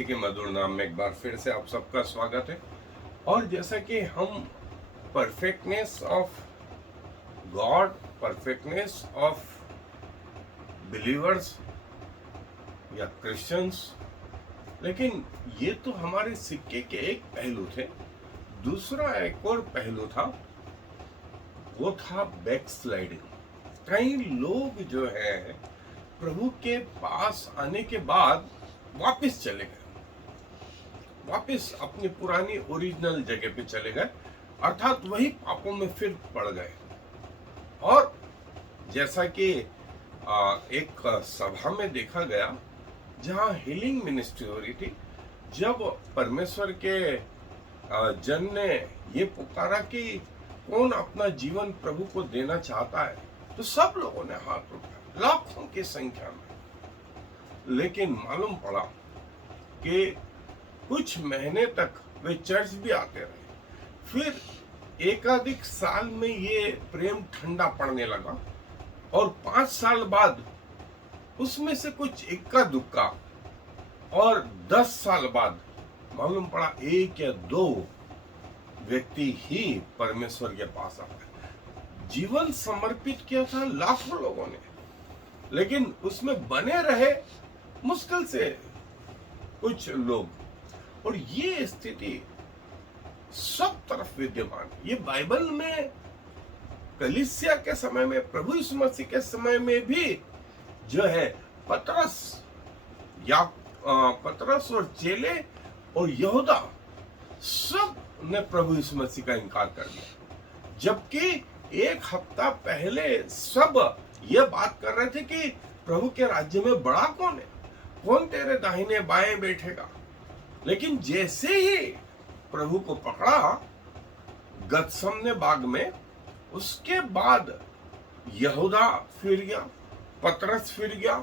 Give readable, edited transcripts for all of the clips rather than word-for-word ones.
मसीह के मधुर नाम में एक बार फिर से आप सबका स्वागत है। और जैसा कि हम perfectness of God, perfectness of believers या क्रिश्चियंस, लेकिन ये तो हमारे सिक्के के एक पहलू थे। दूसरा एक और पहलू था, वो था बैकस्लाइडिंग। कई लोग जो है प्रभु के पास आने के बाद वापस चले गए, वापस अपनी पुरानी ओरिजिनल जगह पे चले गए, अर्थात वही पापों में फिर पड़ गए। और जैसा कि एक सभा में देखा गया जहां हीलिंग मिनिस्ट्री हो रही थी, जब परमेश्वर के जन ने ये पुकारा कि कौन अपना जीवन प्रभु को देना चाहता है, तो सब लोगों ने हाथ उठाया, लाखों की संख्या में। लेकिन मालूम पड़ा कि कुछ महीने तक वे चर्च भी आते रहे। फिर एकाधिक साल में ये प्रेम ठंडा पड़ने लगा और 5 साल बाद उसमें से कुछ इक्का दुक्का, और 10 साल बाद मालूम पड़ा 1 या 2 व्यक्ति ही परमेश्वर के पास आ गए। जीवन समर्पित किया था लाखों लोगों ने, लेकिन उसमें बने रहे मुश्किल से कुछ लोग। और ये स्थिति सब तरफ विद्यमान। ये बाइबल में कलीसिया के समय में, प्रभु यीशु मसीह के समय में भी जो है पतरस और चेले और यहूदा सब ने प्रभु यीशु मसीह का इनकार कर दिया। जबकि 1 हफ्ता पहले सब ये बात कर रहे थे कि प्रभु के राज्य में बड़ा कौन है, कौन तेरे दाहिने बाएं बैठेगा। लेकिन जैसे ही प्रभु को पकड़ा गतसमने बाग में, उसके बाद यहूदा फिर गया, पतरस फिर गया,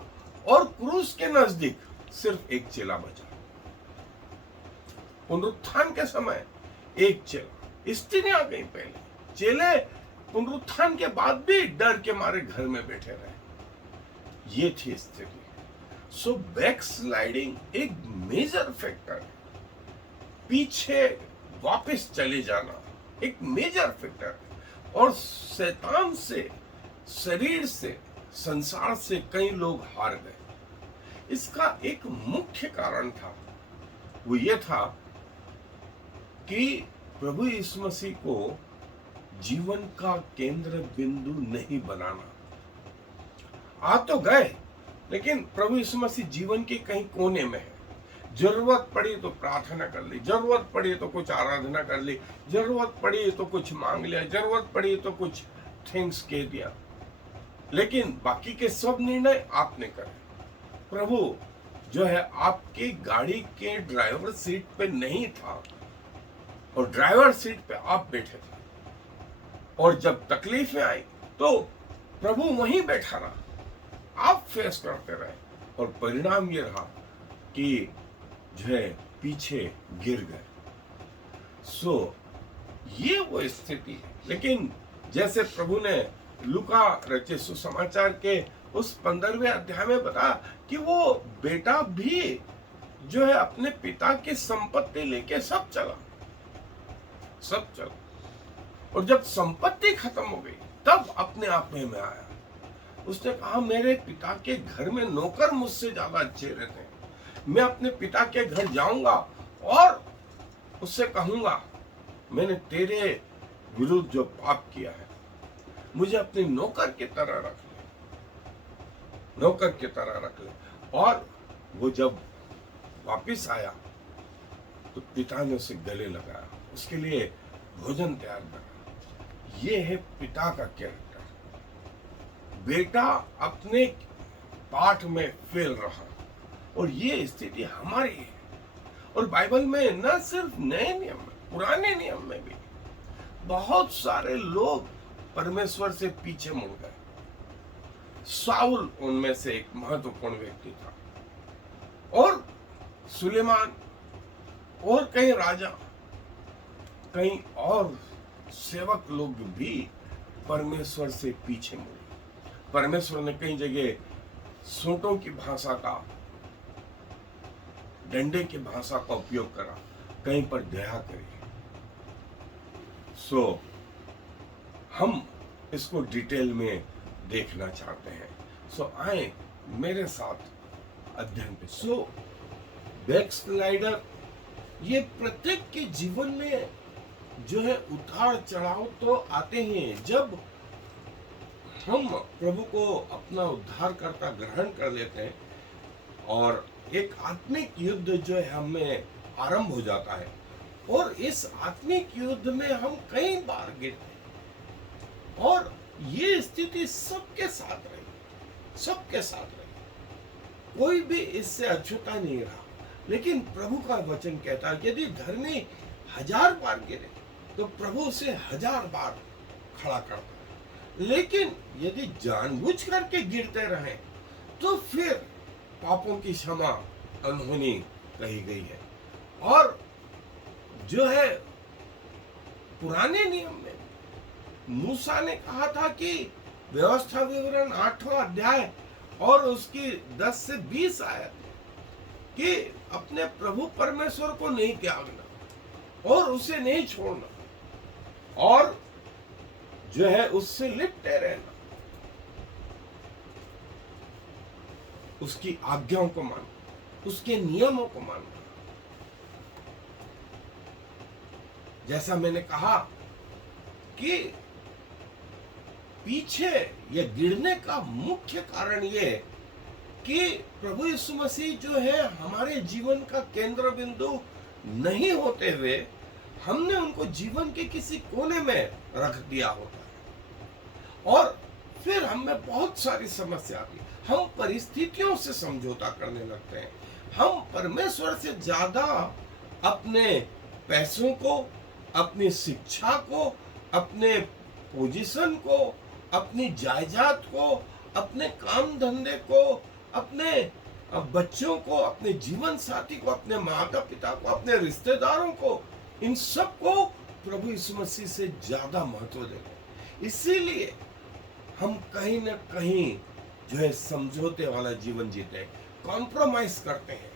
और क्रूस के नजदीक सिर्फ एक चेला बचा। पुनरुत्थान के समय एक चेला, स्थिति आ गई। पहले चेले पुनरुत्थान के बाद भी डर के मारे घर में बैठे रहे। ये थी स्थिति। सो बैकस्लाइडिंग एक मेजर फैक्टर है। पीछे वापस चले जाना एक मेजर फैक्टर है। और शैतान से, शरीर से, संसार से कई लोग हार गए। इसका एक मुख्य कारण था, वो ये था कि प्रभु यीशु मसीह को जीवन का केंद्र बिंदु नहीं बनाना। आ तो गए, लेकिन प्रभु यीशु मसीह जीवन के कहीं कोने में है। जरूरत पड़ी तो प्रार्थना कर ली, जरूरत पड़ी तो कुछ आराधना कर ली, जरूरत पड़ी तो कुछ मांग लिया, जरूरत पड़ी तो कुछ थैंक्स कह दिया, लेकिन बाकी के सब निर्णय आपने करे। प्रभु जो है आपकी गाड़ी के ड्राइवर सीट पे नहीं था, और ड्राइवर सीट पे आप बैठे थे। और जब तकलीफें आई तो प्रभु वहीं बैठा रहा, आप फेस करते रहे, और परिणाम ये रहा कि जो है पीछे गिर गए। सो ये वो स्थिति है। लेकिन जैसे प्रभु ने लूका रचित सुसमाचार के उस 15वें अध्याय में बताया कि वो बेटा भी जो है अपने पिता की संपत्ति लेके सब चला। और जब संपत्ति खत्म हो गई तब अपने आप में आया। उसने कहा, मेरे पिता के घर में नौकर मुझसे ज्यादा अच्छे रहते हैं। मैं अपने पिता के घर जाऊंगा और उससे कहूंगा, मैंने तेरे विरुद्ध जो पाप किया है, मुझे अपने नौकर की तरह रख ले, नौकर की तरह रख ले। और वो जब वापिस आया तो पिता ने उसे गले लगाया, उसके लिए भोजन तैयार करा। ये है पिता का कैरेक्टर। बेटा अपने पाठ में फेल रहा, और ये स्थिति हमारी है। और बाइबल में न सिर्फ नए नियम में, पुराने नियम में भी बहुत सारे लोग परमेश्वर से पीछे मुड़ गए। साउल उनमें से एक महत्वपूर्ण व्यक्ति था, और सुलेमान, और कई राजा, कई और सेवक लोग भी परमेश्वर से पीछे मुड़े। परमेश्वर ने कई जगह सूटों की भाषा का डंडे की भाषा का उपयोग करा, कहीं पर दया करी। सो हम इसको डिटेल में देखना चाहते हैं। सो आए मेरे साथ अध्ययन पे। सो बैकस्लाइडर, ये प्रत्येक के जीवन में जो है उतार चढ़ाव तो आते ही हैं। जब हम प्रभु को अपना उद्धारकर्ता ग्रहण कर लेते हैं और एक आत्मिक युद्ध जो है हमें आरंभ हो जाता है, और इस आत्मिक युद्ध में हम कई बार गिरते हैं, और ये स्थिति सबके साथ रही, सबके साथ रही, कोई भी इससे अछूता नहीं रहा। लेकिन प्रभु का वचन कहता है यदि धर्मी 1000 बार गिरे तो प्रभु उसे 1000 बार खड़ा करता है। लेकिन यदि जानबूझ करके गिरते रहे तो फिर पापों की क्षमा अनहोनी कही गई है। और जो है पुराने नियम में मूसा ने कहा था कि व्यवस्था विवरण 8वां अध्याय और उसकी 10 से 20 आयत कि अपने प्रभु परमेश्वर को नहीं त्यागना और उसे नहीं छोड़ना, और जो है उससे लिपटे रहना, उसकी आज्ञाओं को मानना, उसके नियमों को मानना। जैसा मैंने कहा कि पीछे ये गिरने का मुख्य कारण ये कि प्रभु यीशु मसीह जो है हमारे जीवन का केंद्र बिंदु नहीं होते हुए हमने उनको जीवन के किसी कोने में रख दिया होता है, और फिर हमें बहुत सारी समस्या आती है। हम परिस्थितियों से समझौता करने लगते हैं, हम परमेश्वर से ज्यादा अपने पैसों को, अपनी शिक्षा को, अपने पोजीशन को, अपनी जायदाद को, अपने काम धंधे को, अपने बच्चों को, अपने जीवन साथी को, अपने माता पिता को, अपने रिश्तेदारों को, इन सब को प्रभु यीशु मसीह से ज्यादा महत्व देते हैं। इसीलिए हम कहीं ना कहीं जो है समझौते वाला जीवन जीते हैं, कॉम्प्रोमाइज करते हैं,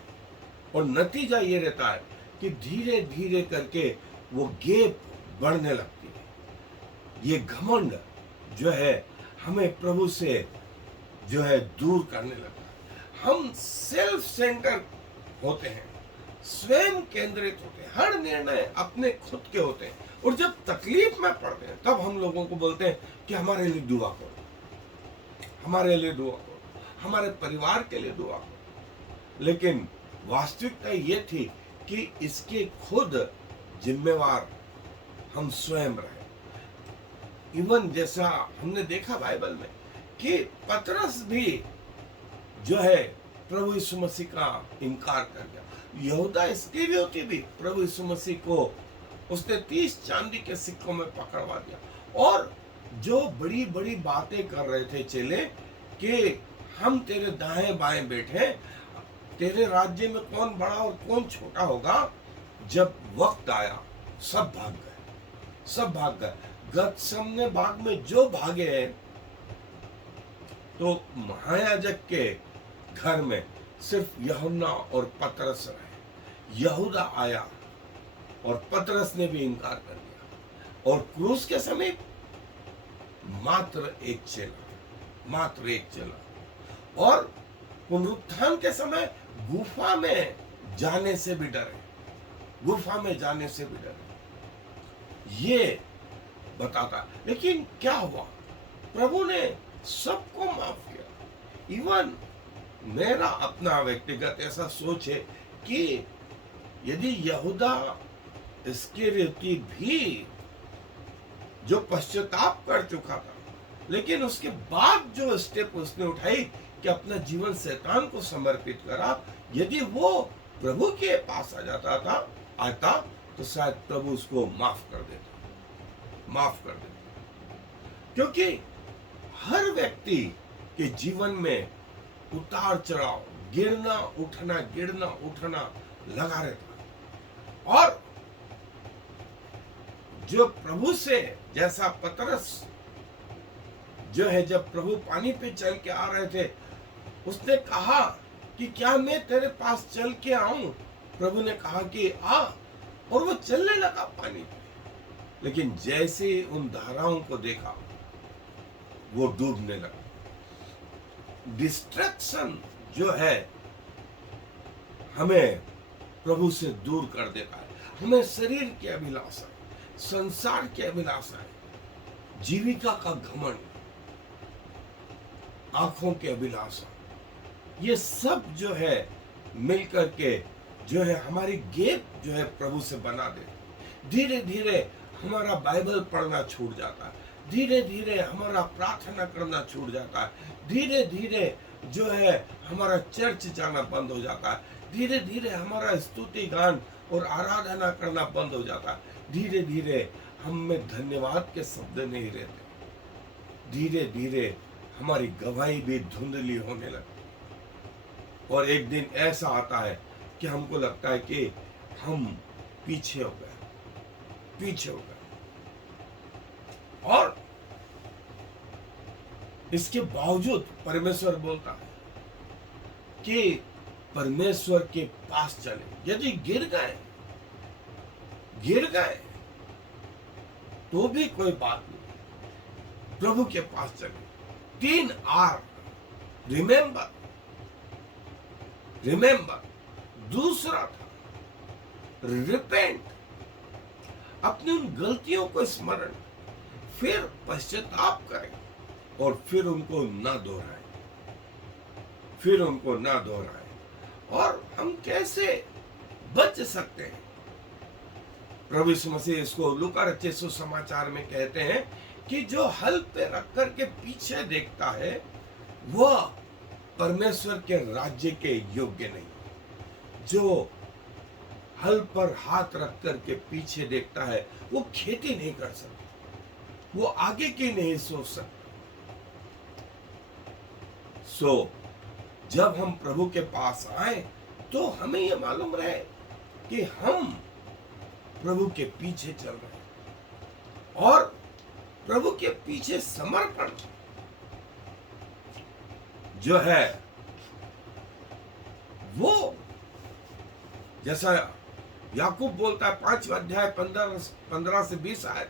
और नतीजा ये रहता है कि धीरे धीरे करके वो गैप बढ़ने लगती है। ये घमंड जो है हमें प्रभु से जो है दूर करने लगता है। हम सेल्फ सेंटर होते हैं, स्वयं केंद्रित होते हैं, हर निर्णय अपने खुद के होते हैं, और जब तकलीफ में पड़ते हैं तब हम लोगों को बोलते हैं कि हमारे लिए दुआ करो, हमारे लिए दुआ करो, हमारे परिवार के लिए दुआ करो। लेकिन वास्तविकता ये थी कि इसके खुद जिम्मेवार हम स्वयं रहे। इवन जैसा हमने देखा बाइबल में कि पतरस भी जो है प्रभु यीशु मसीह का इनकार कर गया। यहूदा इस्करियोती भी प्रभु यीशु मसीह को उसने 30 चांदी के सिक्कों में पकड़वा दिया, और जो बड़ी बड़ी बातें कर रहे थे चेले कि हम तेरे दाएं बाएं बैठे, तेरे राज्य में कौन बड़ा और कौन छोटा होगा, जब वक्त आया सब भाग गए, सब भाग गए। गतसमने बाग में जो भागे हैं, तो महायाजक के घर में सिर्फ यूहन्ना और पतरस रहे। यहूदा आया और पतरस ने भी इनकार कर दिया, और क्रूस के समीप मात्र एक चेला, मात्र एक चेला, और पुनरुत्थान के समय गुफा में जाने से भी डरे, गुफा में जाने से भी डरे। ये बताता। लेकिन क्या हुआ, प्रभु ने सबको माफ किया। इवन मेरा अपना व्यक्तिगत ऐसा सोच है कि यदि यहूदा इस्करियोती भी जो पश्चाताप कर चुका था, लेकिन उसके बाद जो स्टेप उसने उठाई कि अपना जीवन शैतान को समर्पित करा, यदि वो प्रभु के पास आ जाता था, आता, तो शायद प्रभु उसको माफ कर देता, माफ कर देता। क्योंकि हर व्यक्ति के जीवन में उतार चढ़ाव, गिरना उठना लगा रहता है। और जो प्रभु से, जैसा पतरस जो है जब प्रभु पानी पे चल के आ रहे थे, उसने कहा कि क्या मैं तेरे पास चल के आऊं? प्रभु ने कहा कि आ, और वो चलने लगा पानी पे। लेकिन जैसे ही उन धाराओं को देखा, वो डूबने लगा। डिस्ट्रैक्शन जो है हमें प्रभु से दूर कर देता है। हमें शरीर की अभिलाषा, संसार की अभिलाषा, जीविका का घमंड, आंखों की अभिलाषा, ये सब जो है मिलकर के जो है हमारी गेप जो है प्रभु से बना दे। धीरे धीरे हमारा बाइबल पढ़ना छूट जाता है, धीरे धीरे हमारा प्रार्थना करना छूट जाता है, धीरे धीरे जो है हमारा चर्च जाना बंद हो जाता है, धीरे धीरे हमारा स्तुति गान और आराधना करना बंद हो जाता है, धीरे धीरे हम में धन्यवाद के शब्द नहीं रहते, धीरे धीरे हमारी गवाही भी धुंधली होने लगती। और एक दिन ऐसा आता है कि हमको लगता है कि हम पीछे हो गए। और इसके बावजूद परमेश्वर बोलता है कि परमेश्वर के पास चले। यदि गिर गए तो भी कोई बात नहीं, प्रभु के पास चले। 3 आर, रिमेंबर। दूसरा था रिपेंट, अपनी उन गलतियों को स्मरण, फिर पश्चाताप करें और फिर उनको ना दोहराएं। और हम कैसे बच सकते हैं? प्रभु यीशु मसीह इसको लूका रचित सुसमाचार में कहते हैं कि जो हल पे रख कर के पीछे देखता है वह परमेश्वर के राज्य के योग्य नहीं। जो हल पर हाथ रख कर के पीछे देखता है वो खेती नहीं कर सकता, वो आगे की नहीं सोच सकता। जब हम प्रभु के पास आए तो हमें यह मालूम रहे कि हम प्रभु के पीछे चल रहे हैं, और प्रभु के पीछे समर्पण जो है वो, जैसा याकूब बोलता है 5वां अध्याय 15 से 20 आयत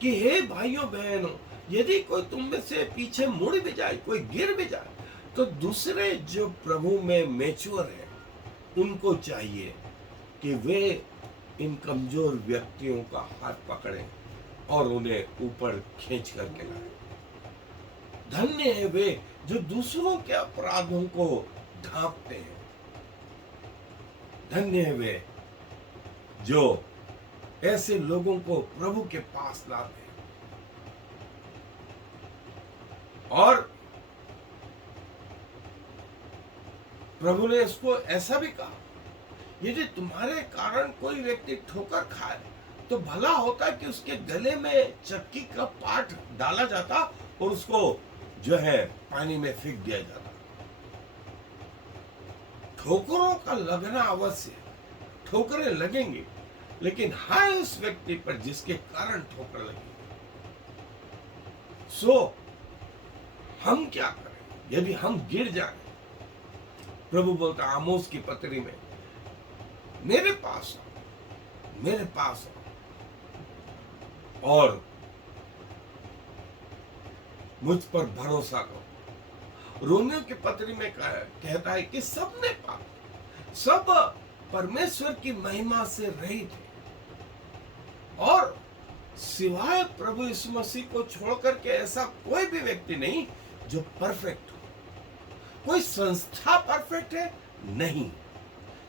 कि हे भाइयों बहनों, यदि कोई तुम में से पीछे मुड़ भी जाए, कोई गिर भी जाए, तो दूसरे जो प्रभु में मैच्योर है उनको चाहिए कि वे इन कमजोर व्यक्तियों का हाथ पकड़ें और उन्हें ऊपर खींच करके लाएं। धन्य है वे जो दूसरों के अपराधों को ढांपते हैं, धन्य है वे जो ऐसे लोगों को प्रभु के पास लाते हैं। और प्रभु ने इसको ऐसा भी कहा, यदि तुम्हारे कारण कोई व्यक्ति ठोकर खाए तो भला होता कि उसके गले में चक्की का पाट डाला जाता और उसको जो है पानी में फेंक दिया जाता। ठोकरों का लगना अवश्य, ठोकरें लगेंगे, लेकिन हाय उस व्यक्ति पर जिसके कारण ठोकर लगी। हम क्या करें यदि हम गिर जाए? प्रभु बोलता आमोस की पत्री में, मेरे पास आओ और मुझ पर भरोसा करो। रोमियो की पत्री में कहता है कि सबने पाप, सब परमेश्वर की महिमा से रहित है, और सिवाय प्रभु यीशु मसीह को छोड़कर के ऐसा कोई भी व्यक्ति नहीं जो परफेक्ट हो। कोई संस्था परफेक्ट है? नहीं।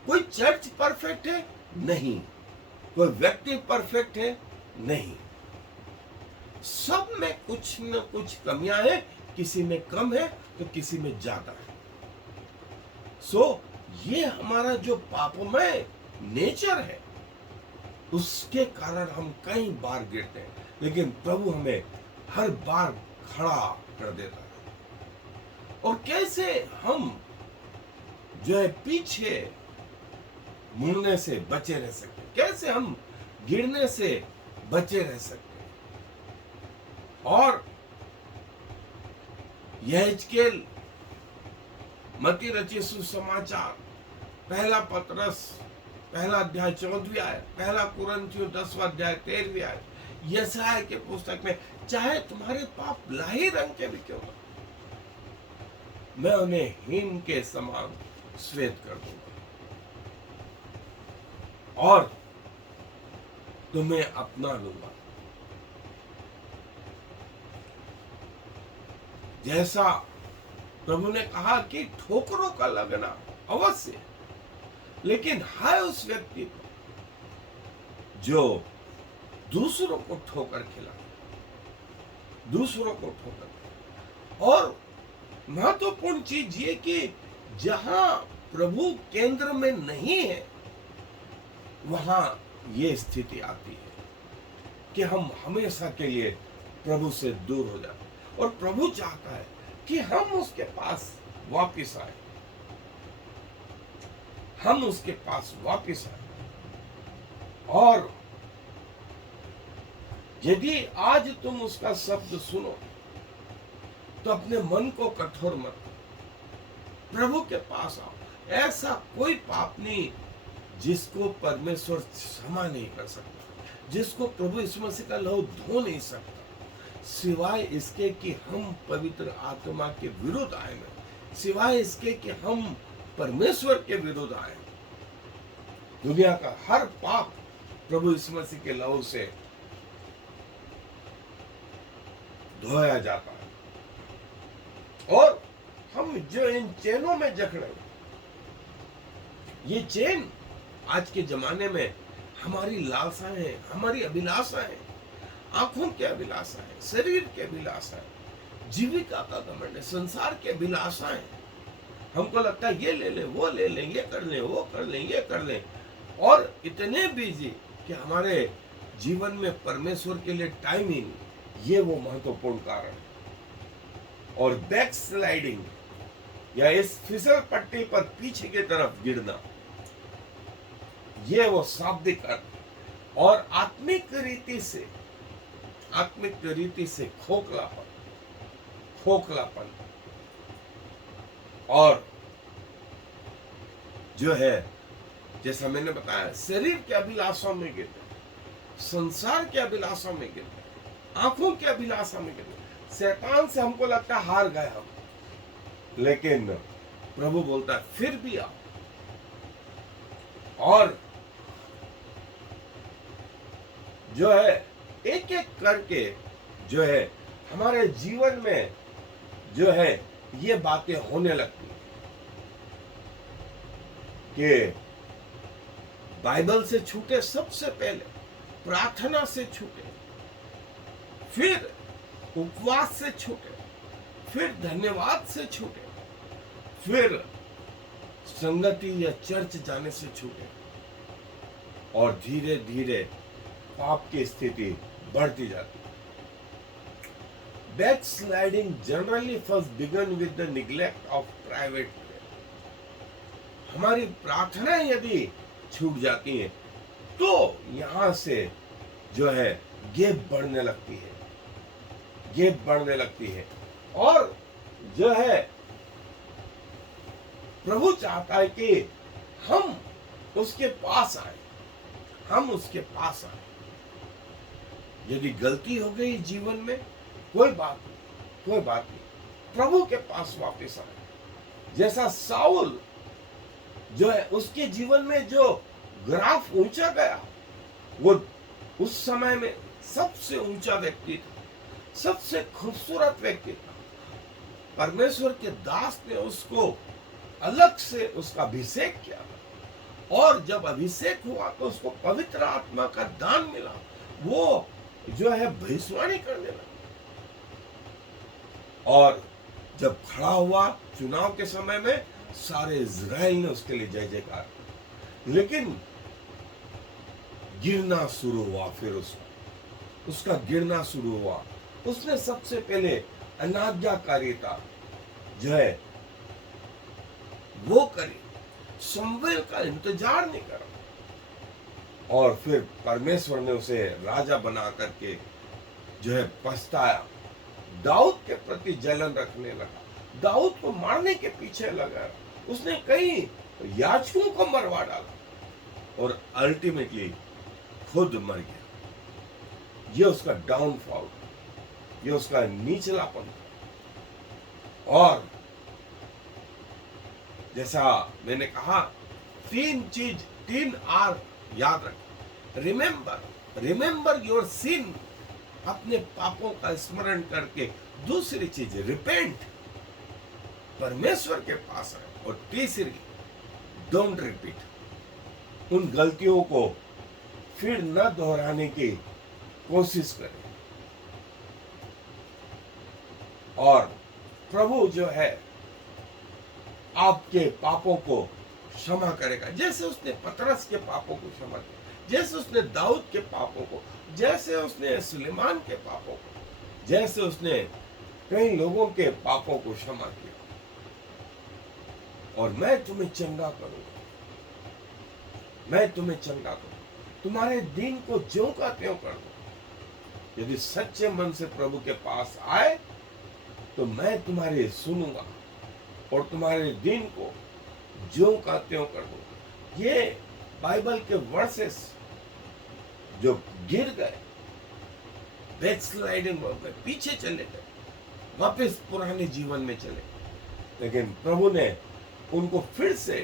कोई चर्च परफेक्ट है? नहीं। कोई व्यक्ति परफेक्ट है? नहीं। सब में कुछ न कुछ कमियां हैं, किसी में कम है तो किसी में ज्यादा है। ये हमारा जो पापमय नेचर है उसके कारण हम कई बार गिरते हैं, लेकिन प्रभु हमें हर बार खड़ा कर देता है। और कैसे हम जो है पीछे मुड़ने से बचे रह सकते, कैसे हम गिरने से बचे रह सकते। और यहेजकेल मती रची सुसमाचार, पहला पतरस पहला अध्याय 14वीं आयत, पहला कुरिन्थियों 10वां अध्याय 13वीं आयत, यशायाह के पुस्तक में, चाहे तुम्हारे पाप लाही रंग के भी क्यों न, मैं उन्हें हिम के समान श्वेत कर दूंगा और तुम्हें अपना लूंगा। जैसा प्रभु ने कहा कि ठोकरों का लगना अवश्य, लेकिन हाय उस व्यक्ति को जो दूसरों को ठोकर खिला, दूसरों को ठोकर। और महत्वपूर्ण चीज ये कि जहां प्रभु केंद्र में नहीं है वहां ये स्थिति आती है कि हम हमेशा के लिए प्रभु से दूर हो जाते, और प्रभु चाहता है कि हम उसके पास वापस आए, हम उसके पास वापस आए। और यदि आज तुम उसका शब्द सुनो तो अपने मन को कठोर मत, प्रभु के पास आओ। ऐसा कोई पाप नहीं जिसको परमेश्वर क्षमा नहीं कर सकता, जिसको प्रभु यीशु मसीह का लहू धो नहीं सकता, सिवाय इसके कि हम पवित्र आत्मा के विरुद्ध आए, सिवाय इसके कि हम परमेश्वर के विरुद्ध आए। दुनिया का हर पाप प्रभु यीशु मसीह के लहू से धोया जाता है। और हम जो इन चेनों में जकड़े, ये चेन आज के जमाने में हमारी लालसाएं हैं, हमारी अभिलाषाएं हैं, आंखों की अभिलाषाएं, शरीर की अभिलाषाएं, जीविका का घमंड, संसार की अभिलाषाएं। हमको लगता है ये ले लें, वो ले लें, ये कर लें, वो कर लें, ये कर लें, और इतने बिजी कि हमारे जीवन में परमेश्वर के लिए टाइम ही नहीं। ये वो महत्वपूर्ण कारण है। और बैक स्लाइडिंग या इस फिसल पट्टी पर पीछे की तरफ गिरना, ये वो शाब्दिक अर्थ। और आत्मिक रीति से खोखलापन और जो है, जैसा मैंने बताया, शरीर के अभिलाषाओं में गिरना, संसार के अभिलाषाओं में गिरना, आंखों के अभिलाषा में गिरना। शैतान से हमको लगता है हार गए हम, लेकिन प्रभु बोलता है फिर भी आओ, और जो है एक एक करके जो है हमारे जीवन में जो है ये बातें होने लगती कि बाइबल से छूटे, सबसे पहले प्रार्थना से छूटे, फिर उपवास से छूटे, फिर धन्यवाद से छूटे, फिर संगति या चर्च जाने से छूटे, और धीरे धीरे पाप की स्थिति बढ़ती जाती है। Backsliding generally first began with the neglect of private prayer. हमारी प्रार्थनाएं यदि छूट जाती हैं तो यहां से जो है गैप बढ़ने लगती है, और जो है प्रभु चाहता है कि हम उसके पास आए। यदि गलती हो गई जीवन में, कोई बात नहीं, प्रभु के पास वापस आए। जैसा साउल जो है, उसके जीवन में जो ग्राफ ऊंचा गया, वो उस समय में सबसे ऊंचा व्यक्ति था, सबसे खूबसूरत व्यक्ति था। परमेश्वर के दास ने उसको अलग से उसका अभिषेक किया, और जब अभिषेक हुआ तो उसको पवित्र आत्मा का दान मिला। वो जो है भविष्यवाणी करने लगा, और जब खड़ा हुआ चुनाव के समय में, सारे इज़राइल ने उसके लिए जय जयकार। लेकिन गिरना शुरू हुआ, फिर उसका गिरना शुरू हुआ। उसने सबसे पहले अनाज्ञाकारिता जो है वो करी, शमूएल का इंतजार नहीं करा, और फिर परमेश्वर ने उसे राजा बना करके जो है पछताया, दाऊद के प्रति जलन रखने लगा, दाऊद को मारने के पीछे लगा, उसने कई याजकों को मरवा डाला और अल्टीमेटली खुद मर गया। ये उसका डाउनफॉल, ये उसका निचलापन। और जैसा मैंने कहा, तीन आर याद रखें। रिमेंबर योर सिन, अपने पापों का स्मरण करके। दूसरी चीज रिपेंट, परमेश्वर के पास है। और तीसरी, डोंट रिपीट, उन गलतियों को फिर न दोहराने की कोशिश करें। और प्रभु जो है आपके पापों को क्षमा करेगा, जैसे उसने पतरस के पापों को क्षमा किया, जैसे उसने दाऊद के पापों को, जैसे उसने सुलेमान के पापों को, जैसे उसने कई लोगों के पापों को क्षमा किया। और मैं तुम्हें चंगा करूंगा, मैं तुम्हें चंगा करूंगा, तुम्हारे दिन को ज्यों का त्यों कर दो। यदि सच्चे मन से प्रभु के पास आए तो मैं तुम्हारे सुनूंगा और तुम्हारे दिन को ज्यों का त्यों कर दूंगा। ये बाइबल के वर्सेस जो गिर गए, बैकस्लाइडिंग हो गए, पीछे चले गए, वापस पुराने जीवन में चले, लेकिन प्रभु ने उनको फिर से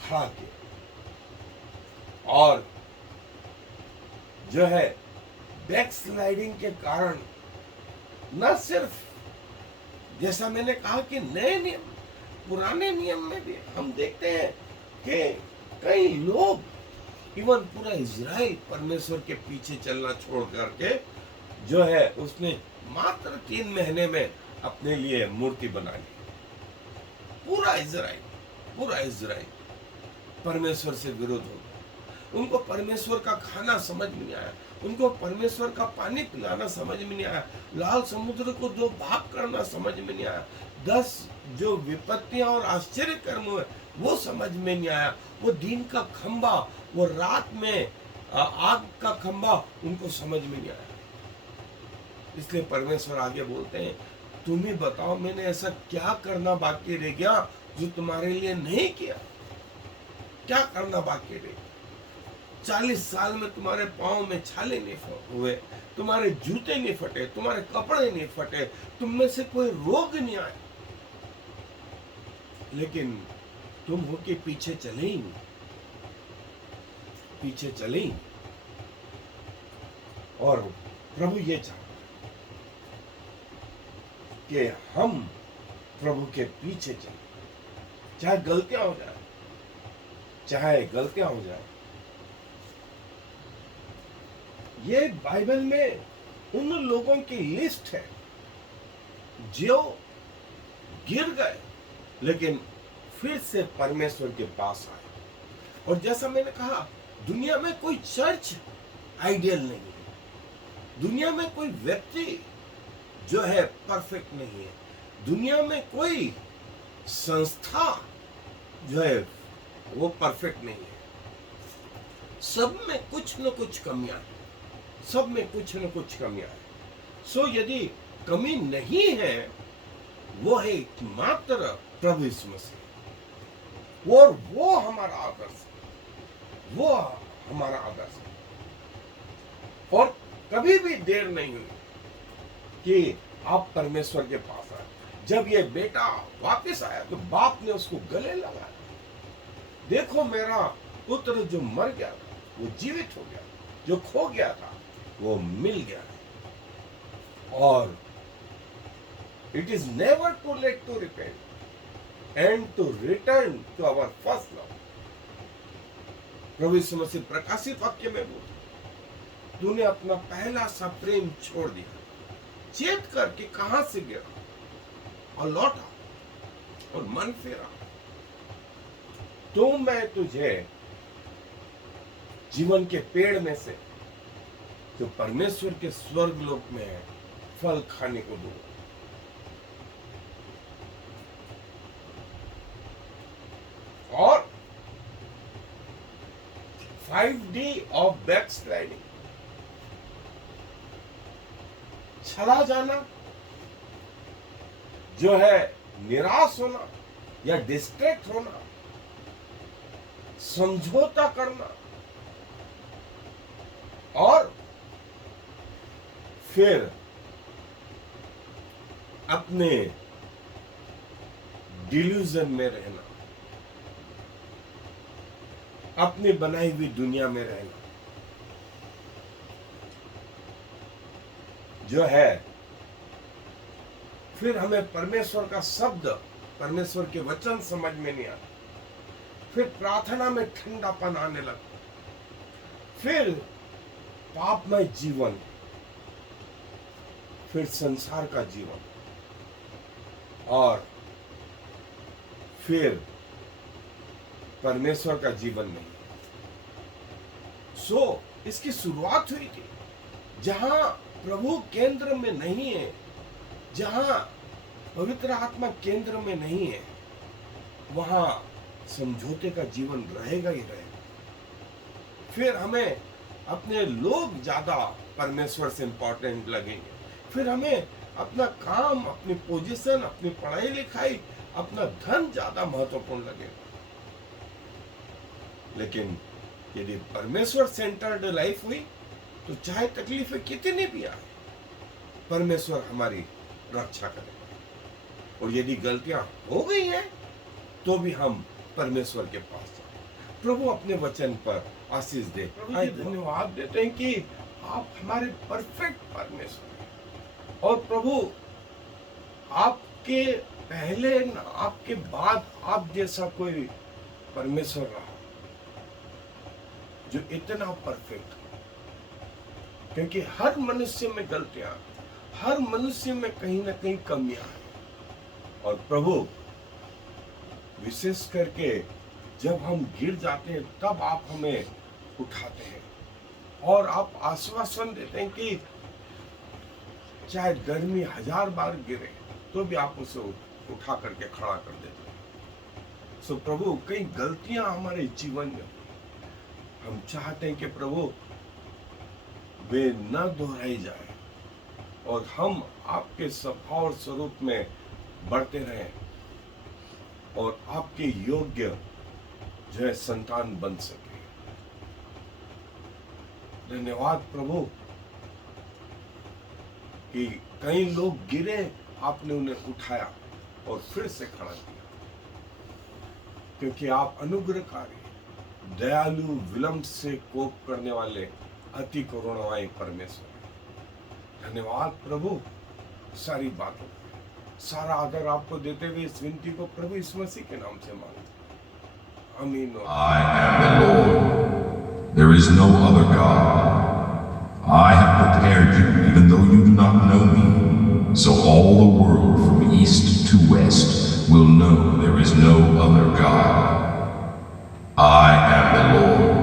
खड़ा किया। और जो है बैकस्लाइडिंग के कारण न सिर्फ, जैसा मैंने कहा कि नए नियम, पुराने नियम में भी हम देखते हैं कि कई लोग, इवन पूरा इजराइल परमेश्वर के पीछे चलना छोड़ करके जो है उसने मात्र 3 महीने में अपने लिए मूर्ति बना ली। पूरा इजराइल परमेश्वर से विरोध हो गया। उनको परमेश्वर का खाना समझ में नहीं आया, उनको परमेश्वर का पानी पिलाना समझ में नहीं आया, लाल समुद्र को 2 भाग करना समझ में नहीं आया, 10 जो विपत्तियां और आश्चर्य कर्म हुए वो समझ में नहीं आया, वो दिन का खंबा, वो रात में आग का खंबा उनको समझ में नहीं आया। इसलिए परमेश्वर आगे बोलते हैं, तुम ही बताओ मैंने ऐसा क्या करना बाकी रह गया जो तुम्हारे लिए नहीं किया। क्या करना बाकी रह गया? 40 साल में तुम्हारे पांव में छाले नहीं हुए, तुम्हारे जूते नहीं फटे, तुम्हारे कपड़े नहीं फटे, तुम में से कोई रोग नहीं आया, लेकिन तुम हो के पीछे चले ही नहीं, पीछे चले ही। और प्रभु ये चाहता कि हम प्रभु के पीछे चले, चाहे गलतियां हो जाए, ये बाइबल में उन लोगों की लिस्ट है जो गिर गए लेकिन फिर से परमेश्वर के पास आए। और जैसा मैंने कहा, दुनिया में कोई चर्च आइडियल नहीं है, दुनिया में कोई व्यक्ति जो है परफेक्ट नहीं है, दुनिया में कोई संस्था जो है वो परफेक्ट नहीं है। सब में कुछ न कुछ कमियां हैं, सब में कुछ न कुछ कमियां हैं। सो यदि कमी नहीं है, वो है मात्र प्रभु यीशु मसीह, और वो हमारा आदर्श, वो हमारा आदर्श है। और कभी भी देर नहीं हुई कि आप परमेश्वर के पास आए। जब ये बेटा वापस आया तो बाप ने उसको गले लगाया, देखो मेरा पुत्र जो मर गया था वो जीवित हो गया, जो खो गया था वो मिल गया। और it is never too late to repent and to return to our first love. प्रभु यीशु मसीह प्रकाशित वाक्य में बोलते, तूने अपना पहला सा प्रेम छोड़ दिया, चेत करके कहां से गिरा और लौटा और मन फेरा, तो मैं तुझे जीवन के पेड़ में से जो परमेश्वर के स्वर्ग लोक में है फल खाने को दूंगा। और 5D ऑफ बैकस्लाइडिंग, छला जाना जो है निराश होना या डिस्ट्रैक्ट होना, समझौता करना और फिर अपने डिल्यूजन में रहना, अपनी बनाई हुई दुनिया में रहना, जो है फिर हमें परमेश्वर का शब्द, परमेश्वर के वचन समझ में नहीं आता, फिर प्रार्थना में ठंडापन आने लगता, फिर पापमय जीवन, फिर संसार का जीवन, और फिर परमेश्वर का जीवन नहीं। इसकी शुरुआत हुई थी जहां प्रभु केंद्र में नहीं है, जहां पवित्र आत्मा केंद्र में नहीं है, वहां समझौते का जीवन रहेगा ही रहेगा। फिर हमें अपने लोग ज्यादा परमेश्वर से इंपॉर्टेंट लगेंगे, फिर हमें अपना काम, अपनी पोजीशन, अपनी पढ़ाई लिखाई, अपना धन ज्यादा महत्वपूर्ण लगेगा। लेकिन यदि परमेश्वर सेंटर्ड लाइफ हुई तो चाहे तकलीफें कितनी भी आए, परमेश्वर हमारी रक्षा करेगा। और यदि गलतियां हो गई हैं तो भी हम परमेश्वर के पास जाए। प्रभु अपने वचन पर आशीष दे। प्रभु जी धन्यवाद देते हैं कि आप हमारे परफेक्ट परमेश्वर हैं, और प्रभु आपके पहले न आपके बाद आप जैसा कोई परमेश्वर रहा जो इतना परफेक्ट है। क्योंकि हर मनुष्य में गलतियां, हर मनुष्य में कहीं ना कहीं कमियां हैं। और प्रभु विशेष करके जब हम गिर जाते हैं तब आप हमें उठाते हैं और आप आश्वासन देते हैं कि चाहे गर्मी 1000 बार गिरे तो भी आप उसे उठा करके खड़ा कर देते हैं। सो प्रभु, कई गलतियां हमारे जीवन में, हम चाहते हैं कि प्रभु वे न दोहराई जाए और हम आपके स्वभाव और स्वरूप में बढ़ते रहें और आपके योग्य जो है संतान बन सके। धन्यवाद प्रभु कि कई लोग गिरे, आपने उन्हें उठाया और फिर से खड़ा किया, क्योंकि आप अनुग्रहकारी, दयालु, विलंब से कोप करने वाले अति करुणामय परमेश्वर। धन्यवाद प्रभु। सारी बातों, सारा आदर आपको देते हुए इस विनती को प्रभु इस मसीह के नाम से मांगते। आमीन। I am the Lord. There is no other God. I have prepared you even though you do not know me. So all the world from east to west will know there is no other God. I am the Lord,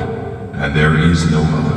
and there is no other.